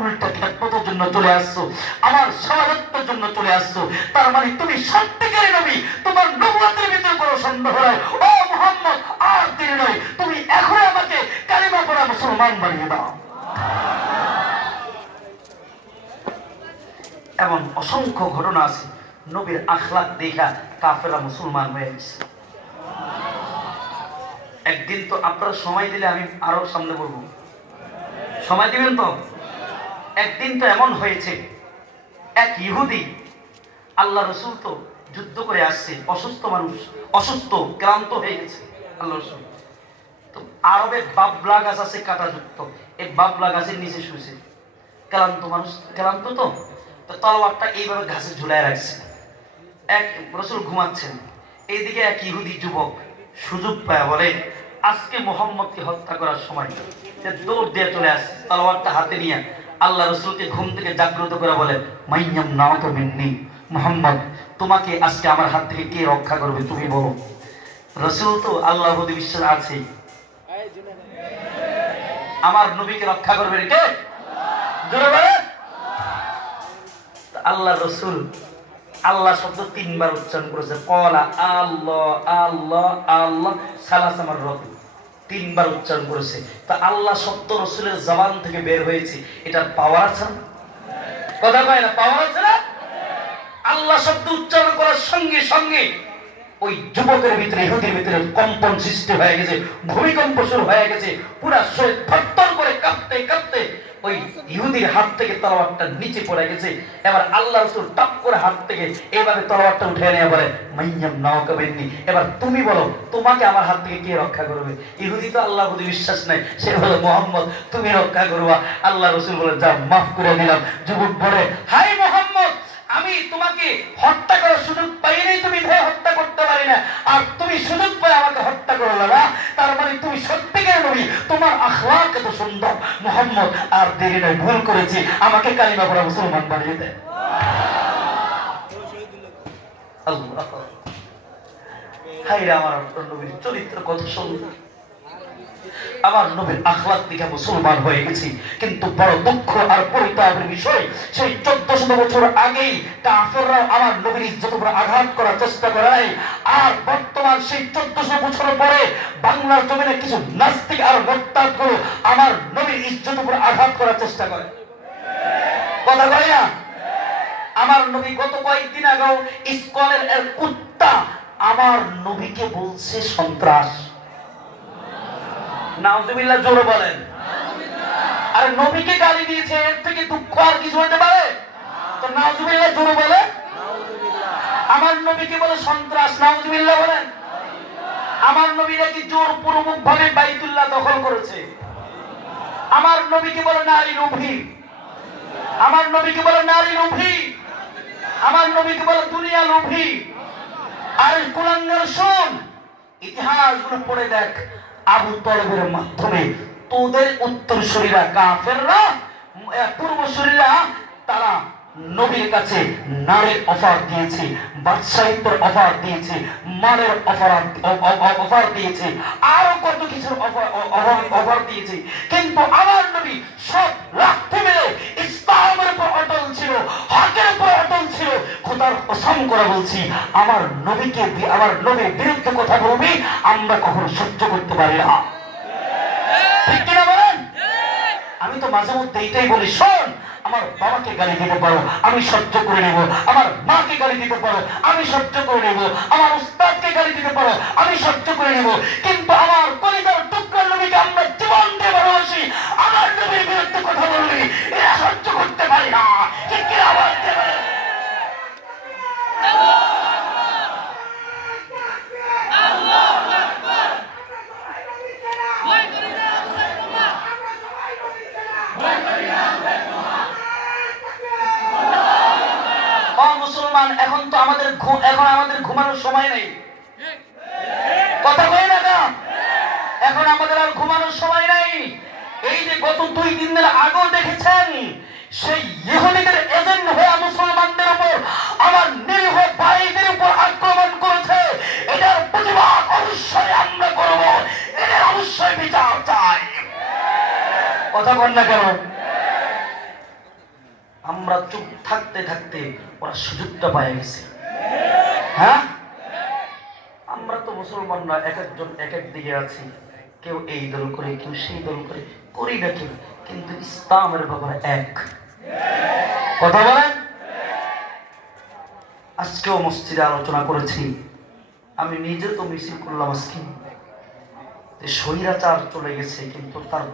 উল্টা খেদমতের জন্য চলে আসছো, আমার শাহাদাতের জন্য চলে আসছো। তার মানে তুমি সত্যিকারের নবী, তোমার নবুয়তের ভিতরে কোনো সন্দেহ নাই। ও মুহাম্মদ, আর দেরি নয়, তুমি এখনই আমাকে কালিমা পড়া মুসলমান বানিয়ে দাও। এমন অসংখ্য ঘটনা আছে, নবীর আখলাক দেখা কাফেররা মুসলমান হয়ে গেছে। একদিন তো আপনারা সময় দিলে আমি আরো সামনে বলবো, সময় দিবেন তো? একদিন তো এমন হয়েছে, এক ইহুদি, আল্লাহ রসুল তো যুদ্ধ করে আসছে, অসুস্থ মানুষ, অসুস্থ ক্লান্ত হয়ে গেছে আল্লাহ রসুল। তো আরবের বাবলা গাছ আছে কাঁটাযুক্ত, এই বাবলা গাছের নিচে শুয়েছে, ক্লান্ত মানুষ, ক্লান্ত তো তলোয়ারটা এইভাবে ঘাসে ঝুলায় রাখছে। এক রসুল ঘুমাচ্ছেন, এইদিকে এক ইহুদি যুবক সুযোগ পায় বলে আজকে মুহাম্মদকে হত্যা করার সময়, দৌড় দিয়ে চলে আসে তলোয়ারটা হাতে নিয়ে আল্লাহ রসুলকে ঘুম থেকে জাগ্রত করে বলে মাইয়াম নাও তো মিন্নি, মুহাম্মদ তোমাকে আজকে আমার হাত থেকে কে রক্ষা করবে তুমি বলো। রসুল তো আল্লাহর প্রতি বিশ্বাস আছে, আমার নবীকে রক্ষা করবে কে? জোরে বলে। আল্লাহ রসুল আল্লাহ শব্দ 3 বার উচ্চারণ করেছে, কলা আল্লাহ আল্লাহ আল্লাহ সালাসামার রব 3 বার উচ্চারণ করেছে। তা আল্লাহ শব্দ রসুলের জবান থেকে বের হয়েছে, এটার পাওয়ার আছে না? কথা কয় না, পাওয়ার আছে না? আল্লাহ শব্দ উচ্চারণ করার সঙ্গে সঙ্গে ওই যুবকের ভিতরে, ইহুদির ভিতরে কম্পন সৃষ্টি হয়ে গেছে, ভূমিকম্প শুরু হয়ে গেছে, পুরা শরীর থরথর করে কাঁপতে কাঁপতে ওই ইহুদির হাত থেকে তলোয়ারটা নিচে পড়ে গেছে। এবার আল্লাহ রাসূল টপ করে হাত থেকে এভাবে তলোয়ারটা উঠে নিয়ে বলে মাইয়াম নাওকা বিন্নি, এবার তুমি বলো তোমাকে আমার হাত থেকে কে রক্ষা করবে? ইহুদি তো আল্লাহর প্রতি বিশ্বাস নাই, সে বলে মুহাম্মদ তুমি রক্ষা করবা। আল্লাহ রাসূল বলে যা মাফ করে দিলাম। যুবক বলে হাই মুহাম্মদ, আমি তোমাকে হত্যা করার সুযোগ পাইনি, তুমি ভয়ে হত্যা করতে পারি না, আর তুমি সুযোগ পাই আমাকে হত্যা করলে না, তার মানে তুমি সত্যিকারের নবী, তোমার আখলাক এত সুন্দর। মুহাম্মদ আর দেরি নয়, ভুল করেছি, আমাকে কালিমা পড়া মুসলমান বানিয়ে দেয়। আল্লাহ, হায় রে আমার নবীর চরিত্র কত সুন্দর, আমার নবীর আখলাক দেখে মুসলমান হয়ে গেছি। কিন্তু বড় দুঃখ আর পরিতাপের বিষয়, সেই 1400 বছর আগেই কাফেররা আমার নবীর ইজ্জত উপর আঘাত করার চেষ্টা করে, আর বর্তমান সেই 1400 বছর পরে বাংলার জমিনে কিছু নাস্তিক আর মোরতাদ গুলো আমার নবীর ইজ্জত উপর আঘাত করার চেষ্টা করে। কথা বলে না? আমার নবী গত কয়েকদিন আগেও ইসকনের কুত্তা আমার নবীকে বলছে সন্ত্রাস। নাউজুবিল্লাহ, জোরে বলেন। আরে নবীকে গালি দিয়েছে, এর থেকে দুঃখ আর কিছু হতে পারে? তো নাউজুবিল্লাহ, জোরে বলে। আমার নবীকে বলে সন্ত্রাস, নাউজুবিল্লাহ বলেন। আমার নবীরা কি জোরপূর্বক ভাবে বাইতুল্লাহ দখল করেছে? আমার নবীকে বলে নারী লোভী, আমার নবীকে বলে নারী লোভী, আমার নবীকে বলে দুনিয়া লোভী। আর কুলাঙ্গার শোন, ইতিহাসগুলো পড়ে দেখ, আবু তালেবের মাধ্যমে তোদের উত্তরসূরিরা কাফেররা, পূর্বসূরিরা, তারা নবীর কাছে নারীর অফার দিয়েছে, বাদশাহিত্বের অফার দিয়েছে, মালের অফার দিয়েছে, আরো কত কিছুর অফার দিয়েছে। কিন্তু আমার নবী সব রাখতে মিলে ইসলামের উপর অটল ছিল, হকের উপর অটল ছিল। খোদার কসম করে বলছি, আমার নবীকে, আমার নবীর বিরুদ্ধে কথা বলবি আমরা কখনো সহ্য করতে পারি না। ঠিক কিনা বলেন? আমি তো মাঝে মধ্যে এইটাই বলি, শোন, আমার বাবাকে গালি দিতে পারো, আমি সহ্য করে নেব, আমার মাকে গালি দিতে পারো, আমি সহ্য করে নেব, আমার উস্তাদকে গালি দিতে পারো, আমি সহ্য করে নেব, কিন্তু আমার কলিজার টুকরা নবীকে আমরা জীবন দিয়ে ভালোবাসি, আমার নবীর বিরুদ্ধে কথা বলবি এরা সহ্য করতে পারি না। ঠিক কি আওয়াজ দেবে? মুসলমান, এখন তো আমাদের ঘুমানোর সময় নেই। কথা বলে না কেন? এখন আমাদের আর ঘুমানোর সময় নেই। এই যে গত 2 দিন আগেও দেখেছেন, সেই ইহুদিদের এজেন্ট হয়ে মুসলমানদের উপর, আমার নিরীহ ভাইদের উপর আক্রমণ করেছে। এটার প্রতিবাদ অবশ্যই আমরা করব, এদের অবশ্যই বিচার চাই। কথা বল না কেন? আমরা চুপ থাকতে থাকতে ওরা সুযোগটা পেয়ে গেছে। হ্যাঁ, আমরা তো মুসলমানরা এক একজন এক এক দিকে আছি, কেউ এই দল করে, কেউ সেই দল করে, করি না কেউ, কিন্তু ইসলামের ব্যাপারে এক। কথা বলেন। আজকেও মসজিদে আলোচনা করেছি, আমি নিজে তো মিছিল করলাম আজকে, স্বৈরাচার চলে গেছে কিন্তু তার